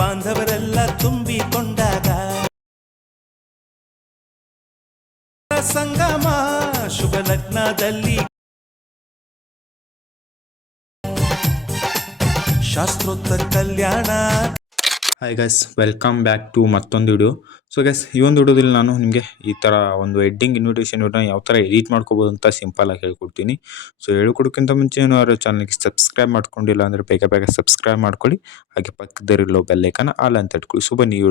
ಬಾಂಧವರೆಲ್ಲ ತುಂಬಿಕೊಂಡಾಗ ಸಂಗಮ ಶುಭ ಲಗ್ನದಲ್ಲಿ ಶಾಸ್ತ್ರೋತ್ತರ ಕಲ್ಯಾಣ. Hi guys, welcome back to ಮತ್ತೊಂದು ವಿಡಿಯೋ. ಸೊ ಗೈಸ್, ಈ ಒಂದು ವಿಡಿಯೋದಲ್ಲಿ ನಾನು ನಿಮಗೆ ಈ ಥರ ಒಂದು ವೆಡ್ಡಿಂಗ್ ಇನ್ವಿಟೇಷನ್ ವಿಡಿಯೋನ ಯಾವ ಥರ ಎಡಿಟ್ ಮಾಡ್ಕೋಬೋದು ಅಂತ ಸಿಂಪಲಾಗಿ ಹೇಳ್ಕೊಡ್ತೀನಿ. ಸೊ ಹೇಳ್ಕೊಡೋಕ್ಕಿಂತ ಮುಂಚೆ ಯಾರು ಚಾನಲ್ಗೆ ಸಬ್ಸ್ಕ್ರೈಬ್ ಮಾಡ್ಕೊಂಡಿಲ್ಲ ಅಂದರೆ ಬೇಗ ಸಬ್ಸ್ಕ್ರೈಬ್ ಮಾಡ್ಕೊಳ್ಳಿ. ಹಾಗೆ ಪಕ್ಕದಲ್ಲಿರೋ ಬೆಲ್ಲೈಕನ್ನ ಆಲ್ ಅಂತ ಇಟ್ಕೊಳ್ಳಿ. ಸೊ ಬನ್ನಿ ಈ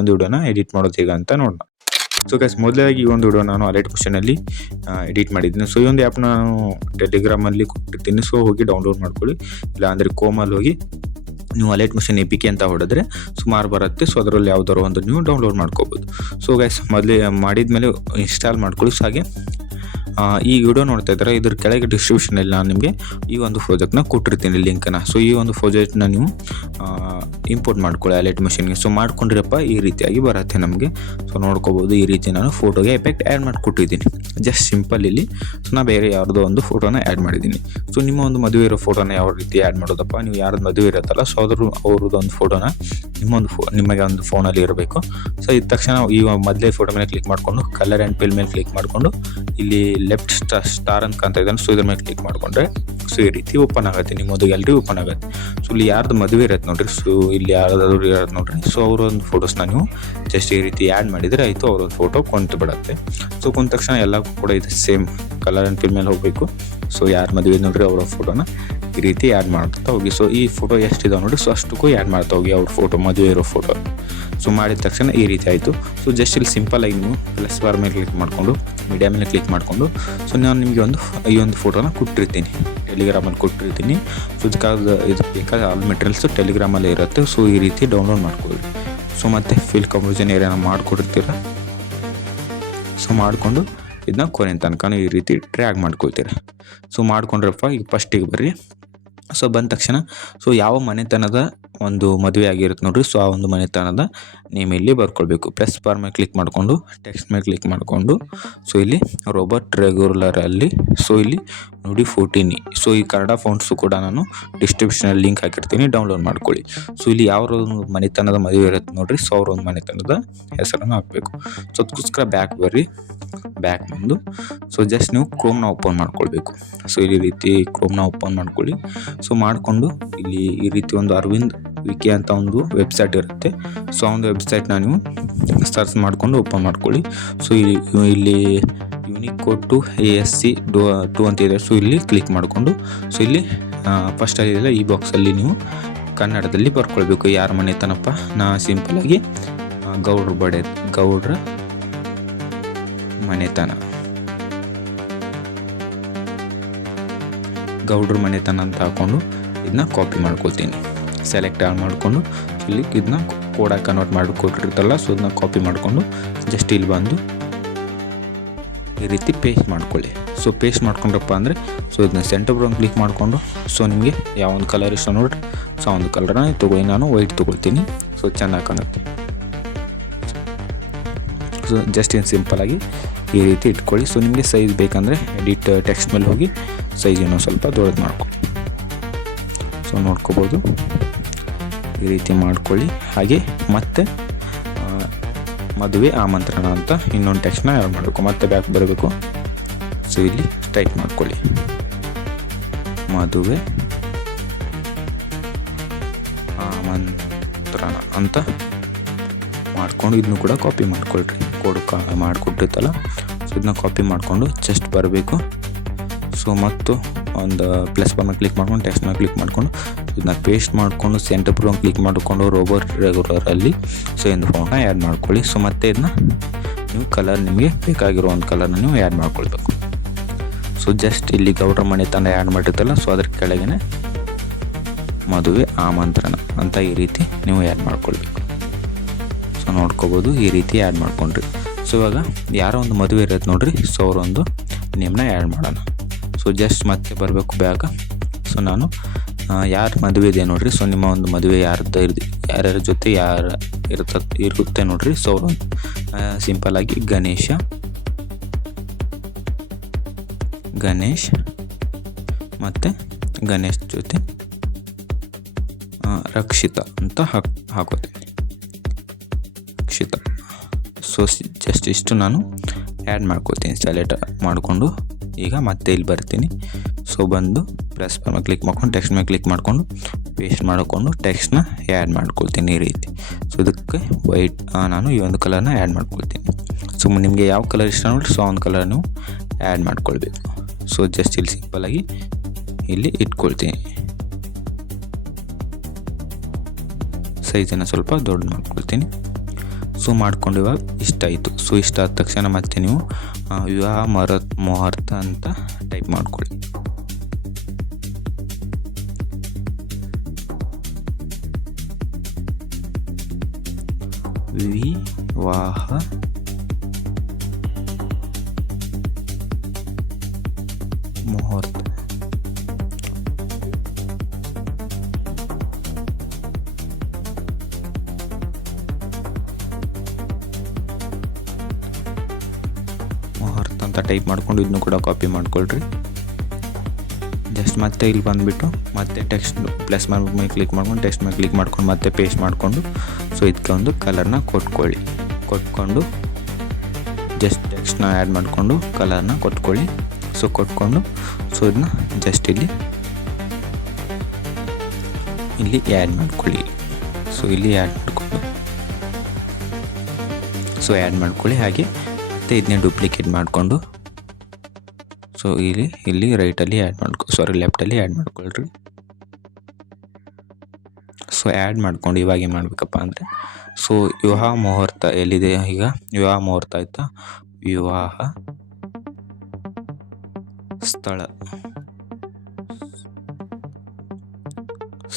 ಒಂದು ವಿಡಿಯೋನ ಎಡಿಟ್ ಮಾಡೋದು ಹೇಗೆ ಅಂತ ನೋಡೋಣ. ಸೊ ಗೈಸ್, ಮೊದಲಾಗಿ ಈ ಒಂದು ವಿಡಿಯೋ ನಾನು ಅಲೈಟ್ ಕ್ವಶನಲ್ಲಿ ಎಡಿಟ್ ಮಾಡಿದ್ದೀನಿ. ಸೊ ಈ ಒಂದು ಆ್ಯಪ್ ನಾನು ಟೆಲಿಗ್ರಾಮಲ್ಲಿ ಕೊಟ್ಟಿರ್ತೀನಿ. ಸೊ ಹೋಗಿ ಡೌನ್ಲೋಡ್ ಮಾಡ್ಕೊಳ್ಳಿ. ಇಲ್ಲ ಅಂದರೆ ಕೋಮಲ್ಲಿ ಹೋಗಿ ನೀವು ಅಲೈಟ್ ಮಿಷನ್ APK ಅಂತ ಹೊಡೆದ್ರೆ ಸುಮಾರು ಬರುತ್ತೆ. ಸೊ ಅದರಲ್ಲಿ ಯಾವ್ದಾದ್ರು ಒಂದು ನೀವು ಡೌನ್ಲೋಡ್ ಮಾಡ್ಕೋಬೋದು. ಸೊ ಗೈಸ್, ಮೊದಲೇ ಮಾಡಿದ್ಮೇಲೆ ಇನ್ಸ್ಟಾಲ್ ಮಾಡ್ಕೊಳ್ಳಿ. ಸೊ ಹಾಗೆ ಈ ವಿಡಿಯೋ ನೋಡ್ತಾ ಇದ್ದಾರೆ, ಇದ್ರ ಕೆಳಗೆ ಡಿಸ್ಕ್ರಿಪ್ಷನಲ್ಲಿ ನಾನು ನಿಮಗೆ ಈ ಒಂದು ಪ್ರಾಜೆಕ್ಟ್ನ ಕೊಟ್ಟಿರ್ತೀನಿ ಲಿಂಕನ್ನು. ಸೊ ಈ ಒಂದು ಪ್ರಾಜೆಕ್ಟ್ನ ನೀವು ಇಂಪೋರ್ಟ್ ಮಾಡ್ಕೊಳ್ಳಿ ಅಲೈಟ್ ಮಿಷನ್ಗೆ. ಸೊ ಮಾಡ್ಕೊಂಡಿರಪ್ಪ ಈ ರೀತಿಯಾಗಿ ಬರುತ್ತೆ ನಮಗೆ. ಸೊ ನೋಡ್ಕೋಬೋದು, ಈ ರೀತಿ ನಾನು ಫೋಟೋಗೆ ಎಫೆಕ್ಟ್ ಆ್ಯಡ್ ಮಾಡಿಕೊಟ್ಟಿದ್ದೀನಿ. ಜಸ್ಟ್ ಸಿಂಪಲ್ ಇಲ್ಲಿ. ಸೊ ನಾ ಬೇರೆ ಯಾವುದೋ ಒಂದು ಫೋಟೋನ ಆ್ಯಡ್ ಮಾಡಿದ್ದೀನಿ. ಸೊ ನಿಮ್ಮ ಒಂದು ಮದುವೆ ಇರೋ ಫೋಟೋನ ಯಾವ ರೀತಿ ಆ್ಯಡ್ ಮಾಡೋದಪ್ಪ, ನೀವು ಯಾರ್ದು ಮದುವೆ ಇರುತ್ತಲ್ಲ, ಸೊ ಅವ್ರದ್ದು ಒಂದು ಫೋಟೋನ ನಿಮಗೆ ಒಂದು ಫೋನಲ್ಲಿ ಇರಬೇಕು. ಸೊ ಇದ್ದ ತಕ್ಷಣ ಈ ಮೊದಲೇ ಫೋಟೋ ಮೇಲೆ ಕ್ಲಿಕ್ ಮಾಡಿಕೊಂಡು ಕಲರ್ ಆ್ಯಂಡ್ ಫಿಲ್ ಮೇಲೆ ಕ್ಲಿಕ್ ಮಾಡಿಕೊಂಡು ಇಲ್ಲಿ ಲೆಫ್ಟ್ ಸ್ಟಾರ್ ಅಂತ ಕಾಣ್ತಾ ಇದ್ದಾನೆ. ಸೊ ಇದ್ರ ಮೇಲೆ ಕ್ಲಿಕ್ ಮಾಡಿಕೊಂಡ್ರೆ ಸೊ ಈ ರೀತಿ ಓಪನ್ ಆಗುತ್ತೆ, ನಿಮ್ಮದು ಗ್ಯಾಲರಿ ಓಪನ್ ಆಗುತ್ತೆ. ಸೊ ಇಲ್ಲಿ ಯಾರ್ದು ಮದುವೆ ಇರತ್ತೆ ನೋಡ್ರಿ, ಸೊ ಇಲ್ಲಿ ಯಾರಾದ್ರೂ ಇರತ್ತೆ ನೋಡ್ರಿ. ಸೊ ಅವರೊಂದು ಫೋಟೋಸ್ನ ನೀವು ಜಸ್ಟ್ ಈ ರೀತಿ ಆ್ಯಡ್ ಮಾಡಿದರೆ ಆಯಿತು, ಅವರೊಂದು ಫೋಟೋ ಕೊಂತು ಬಿಡುತ್ತೆ. ಸೊ ಕೊಂದ ತಕ್ಷಣ ಎಲ್ಲ ಕೂಡ ಇದು ಸೇಮ್ ಕಲರ್ ಆ್ಯಂಡ್ ಫಿಲ್ ಮೇಲೆ ಹೋಗಬೇಕು. ಸೊ ಯಾರು ಮದುವೆ ನೋಡ್ರಿ ಅವರ ಫೋಟೋನ ಈ ರೀತಿ ಆ್ಯಡ್ ಮಾಡ್ತಾ ಹೋಗಿ. ಸೊ ಈ ಫೋಟೋ ಎಷ್ಟಿದಾವೆ ನೋಡಿ, ಸೊ ಅಷ್ಟಕ್ಕೂ ಆ್ಯಡ್ ಮಾಡ್ತಾ ಹೋಗಿ ಅವ್ರ ಫೋಟೋ, ಮದುವೆ ಇರೋ ಫೋಟೋ. ಸೊ ಮಾಡಿದ ತಕ್ಷಣ ಈ ರೀತಿ ಆಯಿತು. ಸೊ ಜಸ್ಟ್ ಇಲ್ಲಿ ಸಿಂಪಲಾಗಿ ನೀವು ಪ್ಲಸ್ ಬಾರ್ ಮೇಲೆ ಕ್ಲಿಕ್ ಮಾಡಿಕೊಂಡು ಮೀಡಿಯಾ ಮೇಲೆ ಕ್ಲಿಕ್ ಮಾಡಿಕೊಂಡು ಸೊ ನಾನು ನಿಮಗೆ ಈ ಒಂದು ಫೋಟೋನ ಕೊಟ್ಟಿರ್ತೀನಿ, ಟೆಲಿಗ್ರಾಮಲ್ಲಿ ಕೊಟ್ಟಿರ್ತೀನಿ. ಸೊ ಇದು ಬೇಕಾದ ಆಲ್ ಮೆಟೀರಿಯಲ್ಸು ಟೆಲಿಗ್ರಾಮಲ್ಲೇ ಇರುತ್ತೆ. ಸೊ ಈ ರೀತಿ ಡೌನ್ಲೋಡ್ ಮಾಡ್ಕೊಳ್ಳಿ. ಸೊ ಮತ್ತು ಫಿಲ್ ಕನ್ವರ್ಷನ್ ಏರಿಯಾನ ಮಾಡಿಕೊಡ್ತೀರ. ಸೊ ಮಾಡಿಕೊಂಡು ಇದನ್ನ ಕೊನೆ ತನಕ ಈ ರೀತಿ ಡ್ರ್ಯಾಗ್ ಮಾಡ್ಕೊಳ್ತೀರ. ಸೊ ಮಾಡ್ಕೊಂಡ್ರಪ್ಪ ಈಗ ಫಸ್ಟಿಗೆ ಬರ್ರಿ. ಸೊ ಬಂದ ತಕ್ಷಣ ಸೊ ಯಾವ ಮನೆತನದ ಒಂದು ಮದುವೆ ಆಗಿರುತ್ತೆ ನೋಡ್ರಿ, ಸೊ ಆ ಒಂದು ಮನೆತನದ ನೇಮ್ ಇಲ್ಲಿ ಬರ್ಕೊಳ್ಬೇಕು. ಪ್ಲಸ್ ಬಾರ್ ಮೇಲೆ ಕ್ಲಿಕ್ ಮಾಡಿಕೊಂಡು ಟೆಕ್ಸ್ಟ್ ಮೇಲೆ ಕ್ಲಿಕ್ ಮಾಡಿಕೊಂಡು ಸೊ ಇಲ್ಲಿ ರಾಬರ್ಟ್ ರೆಗ್ಯುಲರಲ್ಲಿ ಸೊ ಇಲ್ಲಿ ನೋಡಿ 14. ಸೊ ಈ ಕನ್ನಡ ಫಾಂಟ್ಸು ಕೂಡ ನಾನು ಡಿಸ್ಕ್ರಿಪ್ಷನಲ್ಲಿ ಲಿಂಕ್ ಹಾಕಿರ್ತೀನಿ, ಡೌನ್ಲೋಡ್ ಮಾಡ್ಕೊಳ್ಳಿ. ಸೊ ಇಲ್ಲಿ ಯಾವ ಮನೆತನದ ಮದುವೆ ಇರುತ್ತೆ ನೋಡ್ರಿ, ಸೊ ಅವ್ರ ಒಂದು ಮನೆತನದ ಹೆಸರನ್ನು ಹಾಕಬೇಕು. ಸೊ ಅದಕ್ಕೋಸ್ಕರ ಬ್ಯಾಕ್ ಬರ್ರಿ. ಬ್ಯಾಕ್ ಬಂದು ಸೊ ಜಸ್ಟ್ ನೀವು ಕ್ರೋಮ್ನ ಓಪನ್ ಮಾಡ್ಕೊಳ್ಬೇಕು. ಸೊ ಈ ರೀತಿ ಕ್ರೋಮ್ನ ಓಪನ್ ಮಾಡ್ಕೊಳ್ಳಿ. ಸೊ ಮಾಡಿಕೊಂಡು ಇಲ್ಲಿ ಈ ರೀತಿ ಒಂದು ಅರವಿಂದ್ ವಿಕಿ ಅಂತ ಒಂದು ವೆಬ್ಸೈಟ್ ಇರುತ್ತೆ. ಸೊ ಆ ಒಂದು ವೆಬ್ಸೈಟ್ನ ನೀವು ಸರ್ಚ್ ಮಾಡಿಕೊಂಡು ಓಪನ್ ಮಾಡ್ಕೊಳ್ಳಿ. ಸೊ ಇಲ್ಲಿ ಯೂನಿಕೋಡ್ ಟು ASC2 ಅಂತ ಇದೆ. ಸೊ ಇಲ್ಲಿ ಕ್ಲಿಕ್ ಮಾಡಿಕೊಂಡು ಸೊ ಇಲ್ಲಿ ಫಸ್ಟಲ್ಲಿ ಈ ಬಾಕ್ಸಲ್ಲಿ ನೀವು ಕನ್ನಡದಲ್ಲಿ ಬರ್ಕೊಳ್ಬೇಕು. ಯಾರ ಮನೆತನಪ್ಪ, ನಾ ಸಿಂಪಲಾಗಿ ಗೌಡ್ರ ಮನೆತನ ಅಂತ ಹಾಕೊಂಡು ಇದನ್ನ ಕಾಪಿ ಮಾಡ್ಕೊಳ್ತೀನಿ. ಸೆಲೆಕ್ಟ್ ಮಾಡಿಕೊಂಡು ಇಲ್ಲಿ ಇದನ್ನ ಕೋಡಾಗಿ ಕನ್ವರ್ಟ್ ಮಾಡಿಕೊಟ್ಟಿರ್ತಲ್ಲ, ಸೊ ಇದನ್ನ ಕಾಪಿ ಮಾಡಿಕೊಂಡು ಜಸ್ಟ್ ಇಲ್ಲಿ ಬಂದು ಈ ರೀತಿ ಪೇಸ್ಟ್ ಮಾಡ್ಕೊಳ್ಳಿ. ಸೊ ಪೇಸ್ಟ್ ಮಾಡ್ಕೊಂಡ್ರಪ್ಪ ಅಂದರೆ ಸೊ ಇದನ್ನ ಸೆಂಟರ್ ಬ್ರೌನ್ ಕ್ಲಿಕ್ ಮಾಡಿಕೊಂಡು ಸೊ ನಿಮಗೆ ಯಾವ ಒಂದು ಕಲರ್ ಇಷ್ಟ ನೋಡ್ರಿ, ಸೊ ಆ ಒಂದು ಕಲರ್ನ ತೊಗೊಳ್ಳಿ. ನಾನು ವೈಟ್ ತೊಗೊಳ್ತೀನಿ. ಸೊ ಚೆನ್ನಾಗಿ ಕಾಣುತ್ತೆ. ಸೊ ಜಸ್ಟ್ ಏನು ಸಿಂಪಲಾಗಿ ಈ ರೀತಿ ಇಟ್ಕೊಳ್ಳಿ. ಸೊ ನಿಮಗೆ ಸೈಜ್ ಬೇಕಂದರೆ ಎಡಿಟ್ ಟೆಕ್ಸ್ಟ್ ಮೇಲೆ ಹೋಗಿ ಸೈಜ್ ಏನೋ ಸ್ವಲ್ಪ ದೊಡ್ಡದು ಮಾಡ್ಕೊಳ್ಳಿ. ಸೊ ನೋಡ್ಕೋಬೋದು, ಈ ರೀತಿ ಮಾಡ್ಕೊಳ್ಳಿ. ಹಾಗೆ ಮತ್ತೆ ಮದುವೆ ಆಮಂತ್ರಣ ಅಂತ ಇನ್ನೊಂದು ಟೆಕ್ಸ್ಟ್ನ ಆ್ಯಡ್ ಮಾಡಬೇಕು. ಮತ್ತೆ ಬ್ಯಾಕ್ ಬರಬೇಕು. ಸೊ ಇಲ್ಲಿ ಟೈಪ್ ಮಾಡ್ಕೊಳ್ಳಿ, ಮದುವೆ ಆಮಂತ್ರಣ ಅಂತ ಮಾಡಿಕೊಂಡು ಇದನ್ನು ಕೂಡ ಕಾಪಿ ಮಾಡ್ಕೊಳ್ರಿ. ಕೋಡ್ ಮಾಡಿಕೊಟ್ಟಿರ್ತಲ್ಲ, ಸೊ ಇದನ್ನ ಕಾಪಿ ಮಾಡಿಕೊಂಡು ಜಸ್ಟ್ ಬರಬೇಕು. ಸೊ ಮತ್ತು ಒಂದು ಪ್ಲಸ್ ಬಾರ್ ಮೇಲೆ ಕ್ಲಿಕ್ ಮಾಡ್ಕೊಂಡು ಟೆಕ್ಸ್ಟ್ ಮೇಲೆ ಕ್ಲಿಕ್ ಮಾಡಿಕೊಂಡು ಇದನ್ನ ಪೇಸ್ಟ್ ಮಾಡಿಕೊಂಡು ಸೆಂಟರ್ ಬ್ರೌನ್ ಕ್ಲಿಕ್ ಮಾಡಿಕೊಂಡು ರಾಬರ್ಟ್ ರೆಗ್ಯುಲರಲ್ಲಿ ಸೊ ಒಂದು ಫೋನ್ನ ಆ್ಯಡ್ ಮಾಡ್ಕೊಳ್ಳಿ. ಸೊ ಮತ್ತೆ ಇದನ್ನ ನೀವು ಕಲರ್ ನಿಮಗೆ ಬೇಕಾಗಿರೋ ಒಂದು ಕಲರ್ನ ನೀವು ಆ್ಯಡ್ ಮಾಡ್ಕೊಳ್ಬೇಕು. ಸೊ ಜಸ್ಟ್ ಇಲ್ಲಿ ಗೌಡ್ರ ಮನೆತನ ಆ್ಯಡ್ ಮಾಡಿರ್ತಲ್ಲ, ಸೊ ಅದ್ರ ಕೆಳಗೆ ಮದುವೆ ಆಮಂತ್ರಣ ಅಂತ ಈ ರೀತಿ ನೀವು ಆ್ಯಡ್ ಮಾಡ್ಕೊಳ್ಬೇಕು. ಸೊ ನೋಡ್ಕೋಬೋದು, ಈ ರೀತಿ ಆ್ಯಡ್ ಮಾಡ್ಕೊಂಡ್ರಿ. ಸೊ ಇವಾಗ ಯಾರೋ ಒಂದು ಮದುವೆ ಇರುತ್ತೆ ನೋಡ್ರಿ, ಸೊ ಅವರೊಂದು ನೇಮ್ನ ಆ್ಯಡ್ ಮಾಡೋಣ. ಸೊ ಜಸ್ಟ್ ಮತ್ತೆ ಬರಬೇಕು ಬ್ಯಾಗ. ಸೊ ನಾನು ಯಾರ ಮದುವೆ ಇದೆ ನೋಡ್ರಿ, ಸೊ ನಿಮ್ಮ ಒಂದು ಮದುವೆ ಯಾರ್ಯಾರ ಜೊತೆ ಇರುತ್ತೆ ನೋಡ್ರಿ. ಸೊ ಅವರು ಸಿಂಪಲಾಗಿ ಗಣೇಶ್ ಮತ್ತು ಗಣೇಶ್ ಜೊತೆ ರಕ್ಷಿತ ಅಂತ ಹಾಕೋತೀನಿ. ರಕ್ಷಿತ. ಸೊ ಜಸ್ಟ್ ಇಷ್ಟು ನಾನು ಆ್ಯಡ್ ಮಾಡ್ಕೋತೀನಿ. ಸೆಲೆಕ್ಟ್ ಮಾಡಿಕೊಂಡು ಈಗ ಮತ್ತೆ ಇಲ್ಲಿ ಬರ್ತೀನಿ. ಸೊ ಬಂದು ಪ್ಲಸ್ ಮೇಲೆ ಕ್ಲಿಕ್ ಮಾಡ್ಕೊಂಡು ಟೆಕ್ಸ್ಟ್ ಮೇಲೆ ಕ್ಲಿಕ್ ಮಾಡಿಕೊಂಡು ಪೇಸ್ಟ್ ಮಾಡಿಕೊಂಡು ಟೆಕ್ಸ್ಟ್ನ ಆ್ಯಡ್ ಮಾಡ್ಕೊಳ್ತೀನಿ ಈ ರೀತಿ. ಸೊ ಇದಕ್ಕೆ ವೈಟ್ ನಾನು ಈ ಒಂದು ಕಲರ್ನ ಆ್ಯಡ್ ಮಾಡ್ಕೊಳ್ತೀನಿ. ಸೊ ನಿಮಗೆ ಯಾವ ಕಲರ್ ಇಷ್ಟ ನೋಡಿ ಸೊ ಒಂದು ಕಲರ್ ನೀವು ಆ್ಯಡ್ ಮಾಡ್ಕೊಳ್ಬೇಕು. ಸೊ ಜಸ್ಟ್ ಇಲ್ಲಿ ಸಿಂಪಲಾಗಿ ಇಲ್ಲಿ ಇಟ್ಕೊಳ್ತೀನಿ. ಸೈಜನ್ನು ಸ್ವಲ್ಪ ದೊಡ್ಡ ಮಾಡ್ಕೊಳ್ತೀನಿ. ಸೊ ಮಾಡ್ಕೊಂಡು ಇವಾಗ ಇಷ್ಟ ಆಯಿತು. ಸೊ ಇಷ್ಟ ಆದ ತಕ್ಷಣ ಮತ್ತೆ ನೀವು ವಿವಾಹ ಮುಹೂರ್ತ ಅಂತ ಟೈಪ್ ಮಾಡ್ಕೊಳ್ಳಿ. ವಿವಾಹ ಮುಹೂರ್ತ. ಮುಹೂರ್ತ ಅಂತ ಟೈಪ್ ಮಾಡ್ಕೊಂಡು ಇದನ್ನು ಕೂಡ ಕಾಪಿ ಮಾಡ್ಕೊಳ್ರಿ. ಜಸ್ಟ್ ಮತ್ತೆ ಇಲ್ಲಿ ಬಂದುಬಿಟ್ಟು ಮತ್ತೆ ಟೆಕ್ಸ್ಟ್ ಪ್ಲಸ್ ಮೇಲೆ ಕ್ಲಿಕ್ ಮಾಡ್ಕೊಂಡು ಟೆಕ್ಸ್ಟ್ ಮೇಲೆ ಕ್ಲಿಕ್ ಮಾಡ್ಕೊಂಡು ಮತ್ತೆ ಪೇಸ್ಟ್ ಮಾಡಿಕೊಂಡು ಸೊ ಇದಕ್ಕೆ ಒಂದು ಕಲರ್ನ ಕೊಟ್ಕೊಂಡು ಜಸ್ಟ್ ಟೆಕ್ಸ್ಟ್ನ ಆ್ಯಡ್ ಮಾಡಿಕೊಂಡು ಕಲರ್ನ ಕೊಟ್ಕೊಳ್ಳಿ. ಸೊ ಕೊಟ್ಕೊಂಡು ಸೊ ಇದನ್ನ ಜಸ್ಟ್ ಇಲ್ಲಿ ಆ್ಯಡ್ ಮಾಡ್ಕೊಳ್ಳಿ. ಸೊ ಇಲ್ಲಿ ಆ್ಯಡ್ ಮಾಡ್ಕೊಳ್ಳಿ. ಹಾಗೆ ಮತ್ತೆ ಇದನ್ನೇ ಡೂಪ್ಲಿಕೇಟ್ ಮಾಡಿಕೊಂಡು ಸೊ ಇಲ್ಲಿ ರೈಟಲ್ಲಿ ಲೆಫ್ಟಲ್ಲಿ ಆ್ಯಡ್ ಮಾಡ್ಕೊಳ್ರಿ. ಸೊ ಆ್ಯಡ್ ಮಾಡ್ಕೊಂಡು ಇವಾಗ ಏನು ಮಾಡಬೇಕಪ್ಪ ಅಂದರೆ ಸೊ ವಿವಾಹ ಮುಹೂರ್ತ ಎಲ್ಲಿದೆ ಈಗ ವಿವಾಹ ಮುಹೂರ್ತ ಆಯಿತಾ, ವಿವಾಹ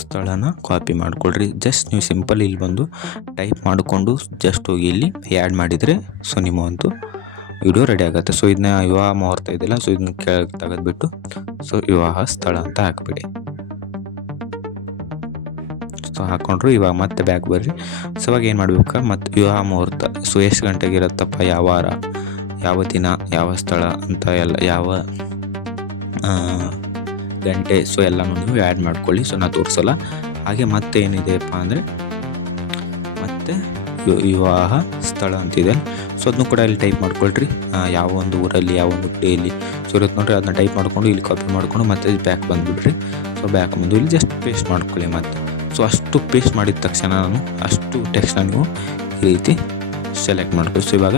ಸ್ಥಳನ ಕಾಪಿ ಮಾಡ್ಕೊಳ್ರಿ. ಜಸ್ಟ್ ನೀವು ಸಿಂಪಲ್ ಇಲ್ಲಿ ಬಂದು ಟೈಪ್ ಮಾಡಿಕೊಂಡು ಜಸ್ಟ್ ಹೋಗಿ ಇಲ್ಲಿ ಆ್ಯಡ್ ಮಾಡಿದರೆ ಸೊ ನಿಮ್ಮ ಒಂದು ವಿಡಿಯೋ ರೆಡಿ ಆಗುತ್ತೆ. ಸೊ ಇದನ್ನ ವಿವಾಹ ಮುಹೂರ್ತ ಇದೆಯಲ್ಲ ಸೊ ಇದನ್ನ ಕೆಳಗೆ ತೆಗೆದ್ಬಿಟ್ಟು ಸೊ ವಿವಾಹ ಸ್ಥಳ ಅಂತ ಹಾಕ್ಬಿಡಿ. ಸೊ ಹಾಕ್ಕೊಂಡ್ರು ಇವಾಗ ಮತ್ತೆ ಬ್ಯಾಕ್ ಬರ್ರಿ. ಸೊ ಇವಾಗ ಏನು ಮಾಡ್ಬೇಕು ಮತ್ತು ವಿವಾಹ ಮುಹೂರ್ತ ಸೊ ಎಷ್ಟು ಗಂಟೆಗೆ ಇರುತ್ತಪ್ಪ, ಯಾವ ವಾರ, ಯಾವ ದಿನ, ಯಾವ ಸ್ಥಳ ಅಂತ ಎಲ್ಲ ಯಾವ ಗಂಟೆ ಸೊ ಎಲ್ಲನೂ ನೀವು ಆ್ಯಡ್ ಮಾಡ್ಕೊಳ್ಳಿ. ಸೊ ನಾನು ತೋರಿಸಲ್ಲ. ಹಾಗೆ ಮತ್ತೆ ಏನಿದೆಯಪ್ಪ ಅಂದರೆ ಮತ್ತೆ ವಿವಾಹ ಸ್ಥಳ ಅಂತಿದೆ ಸೊ ಅದನ್ನು ಕೂಡ ಇಲ್ಲಿ ಟೈಪ್ ಮಾಡ್ಕೊಳ್ರಿ. ಯಾವ ಒಂದು ಊರಲ್ಲಿ ಯಾವ ಒಂದು ಡೇಲಿ ಸೊ ಇರುತ್ತೆ ನೋಡಿರಿ ಅದನ್ನ ಟೈಪ್ ಮಾಡಿಕೊಂಡು ಇಲ್ಲಿ ಕಾಪಿ ಮಾಡಿಕೊಂಡು ಮತ್ತೆ ಬ್ಯಾಕ್ ಬಂದುಬಿಡ್ರಿ. ಸೊ ಬ್ಯಾಕ್ ಬಂದು ಇಲ್ಲಿ ಜಸ್ಟ್ ಪೇಸ್ಟ್ ಮಾಡ್ಕೊಳ್ಳಿ. ಮತ್ತೆ ಸೊ ಅಷ್ಟು ಪೇಸ್ಟ್ ಮಾಡಿದ ತಕ್ಷಣ ನಾನು ಅಷ್ಟು ಟೆಕ್ಸ್ಟ್ನ ನೀವು ಈ ರೀತಿ ಸೆಲೆಕ್ಟ್ ಮಾಡ್ಕೊಳ್ಳಿ. ಸೊ ಇವಾಗ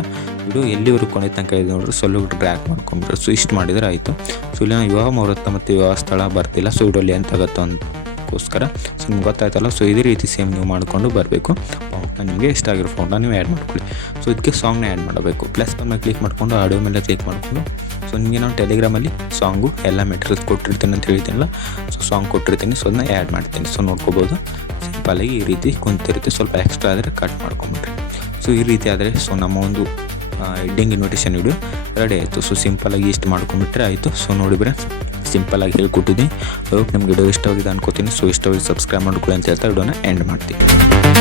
ವಿಡಿಯೋ ಎಲ್ಲಿವರೆಗೂ ಕೊನೆ ತನಕ ಇದೆ ನೋಡ್ರಿ ಸ್ವಲ್ಪ ಡ್ರ್ಯಾಗ್ ಮಾಡ್ಕೊಂಡ್ಬಿಡ್ರಿ. ಸೊ ಇಷ್ಟು ಮಾಡಿದರೆ ಆಯಿತು. ಸೊ ಇಲ್ಲಿ ನಾನು ವಿವಾಹ ಮುಹೂರ್ತ ಮತ್ತು ವಿವಾಹ ಸ್ಥಳ ಬರ್ತಿಲ್ಲ. ಸೊ ವಿಡಿಯೋಲಿ ಎಂತ ಆಗುತ್ತೋ ಅದಕ್ಕೋಸ್ಕರ ಸೊ ನಿಮ್ಗೆ ಗೊತ್ತಾಯ್ತಲ್ಲ. ಸೊ ಇದೇ ರೀತಿ ಸೇಮ್ ನೀವು ಮಾಡಿಕೊಂಡು ಬರಬೇಕು. ಫೌಂಟ್ನ ನಿಮಗೆ ಇಷ್ಟ ಆಗಿರೋ ಫೌಂಟ್ನ ನೀವು ಆ್ಯಡ್ ಮಾಡ್ಕೊಳ್ಳಿ. ಸೊ ಇದಕ್ಕೆ ಸಾಂಗ್ನ ಆ್ಯಡ್ ಮಾಡಬೇಕು. ಪ್ಲಸ್ ಮೇಲೆ ಕ್ಲಿಕ್ ಮಾಡಿಕೊಂಡು ಆಡಿಯೋ ಮೇಲೆ ಕ್ಲಿಕ್ ಮಾಡಿಕೊಂಡು ಸೊ ನಿಮಗೆ ನಾನು ಟೆಲಿಗ್ರಾಮಲ್ಲಿ ಸಾಂಗು ಎಲ್ಲ ಮೆಟೀರಿಯಲ್ಸ್ ಕೊಟ್ಟಿರ್ತೀನಿ ಅಂತ ಹೇಳ್ತೀನಲ್ಲ ಸೊ ಸಾಂಗ್ ಕೊಟ್ಟಿರ್ತೀನಿ. ಸೊ ಅದನ್ನ ಆ್ಯಡ್ ಮಾಡ್ತೀನಿ. ಸೊ ನೋಡ್ಕೋಬೋದು ಸಿಂಪಲಾಗಿ ಈ ರೀತಿ ಕುಂತಿರುತ್ತೆ. ಸ್ವಲ್ಪ ಎಕ್ಸ್ಟ್ರಾ ಆದರೆ ಕಟ್ ಮಾಡ್ಕೊಂಬಿಟ್ರಿ. ಸೊ ಈ ರೀತಿ ಆದರೆ ಸೊ ನಮ್ಮ ಒಂದು ವೆಡ್ಡಿಂಗ್ ಇನ್ವಿಟೇಷನ್ ವಿಡಿಯೋ ರೆಡಿ ಆಯಿತು. ಸೊ ಸಿಂಪಲಾಗಿ ಇಷ್ಟು ಮಾಡ್ಕೊಂಬಿಟ್ರೆ ಆಯಿತು. ಸೊ ನೋಡಿದ್ರೆ ಸಿಂಪಲಾಗಿ ಹೇಳ್ಕೊಟ್ಟಿದ್ದೀನಿ. ಹೋಪ್ ನಿಮ್ಗೆ ವಿಡಿಯೋ ಇಷ್ಟವಾಗಿದೆ ಅನ್ಕೋತೀನಿ. ಸೊ ಇಷ್ಟವಾಗಿ ಸಬ್ಸ್ಕ್ರೈಬ್ ಮಾಡ್ಕೊಳ್ಳಿ ಅಂತ ಹೇಳ್ತಾ ವಿಡಿಯೋನ ಎಂಡ್ ಮಾಡ್ತೀನಿ.